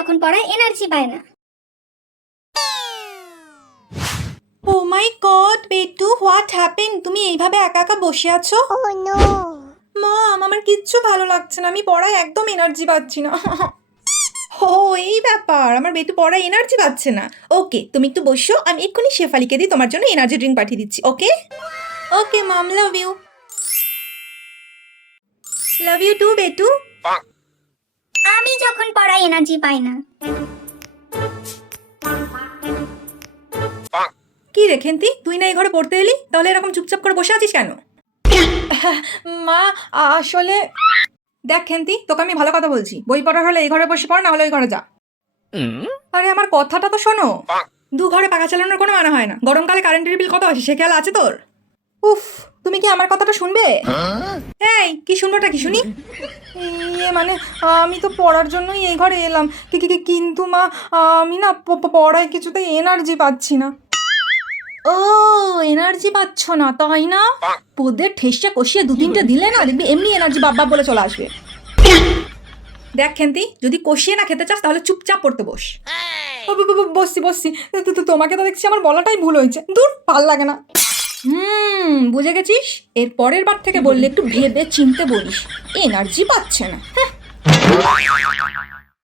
যখন পড়ায় এনার্জি পায় না। ও মাই গড বেটু, হোয়াট হ্যাপেন? তুমি এইভাবে একা একা বসে আছো? মম, আমার কিচ্ছু ভালো লাগছে না, আমি পড়ায় একদম এনার্জি পাচ্ছি না। ও এই ব্যাপার, আমার বেটু পড়ায় এনার্জি পাচ্ছে না। ওকে, তুমি একটু বসো, আমি এক্ষুনি শেফালিকে দিয়ে তোমার জন্য এনার্জি ড্রিঙ্ক পাঠিয়ে দিচ্ছি। Okay okay mom, love you. Love you too বেটু। আমি যখন পড়ায় এনার্জি পাই না। কি রে খেন্তি, তুই না এই ঘরে পড়তে এলি, তাহলে এরকম চুপচাপ করে বসে আছিস কেন? মা, আসলে দেখ খেন্তি, তোকে আমি ভালো কথা বলছি, বই পড়ার হলে এই ঘরে বসে পড়, না হলে ওই ঘরে যা। আরে আমার কথাটা তো শোনো, দু ঘরে পাখা চালানোর কোনো মানে হয় না। গরমকালে কারেন্টের বিল কত আসে সে খেয়াল আছে তোর? উফ, তুমি কি আমার কথাটা শুনবে? এই কি শুনবোটা কি শুনি? মানে আমি তো পড়ার জন্যই এই ঘরে এলাম, কিন্তু মা আমি না পড়ায় কিছুতেই এনার্জি পাচ্ছি না। ও, এনার্জি পাচ্ছ না তাই না? পোদের ঠেসে কষিয়ে দু তিনটে দিলে না, দেখবি এমনি এনার্জি বাব্বা বলে চলে আসবে। দেখ খেন্তি, যদি কষিয়ে না খেতে চাস তাহলে চুপচাপ পড়তে বস। বসছি। তোমাকে তো দেখছি আমার বলাটাই ভুল হয়েছে, দূর ভাল লাগে না। বুঝে গেছিস, এর পরের বার থেকে বললে একটু ভেবে চিনতে বলিস। এনার্জি পাচ্ছে না।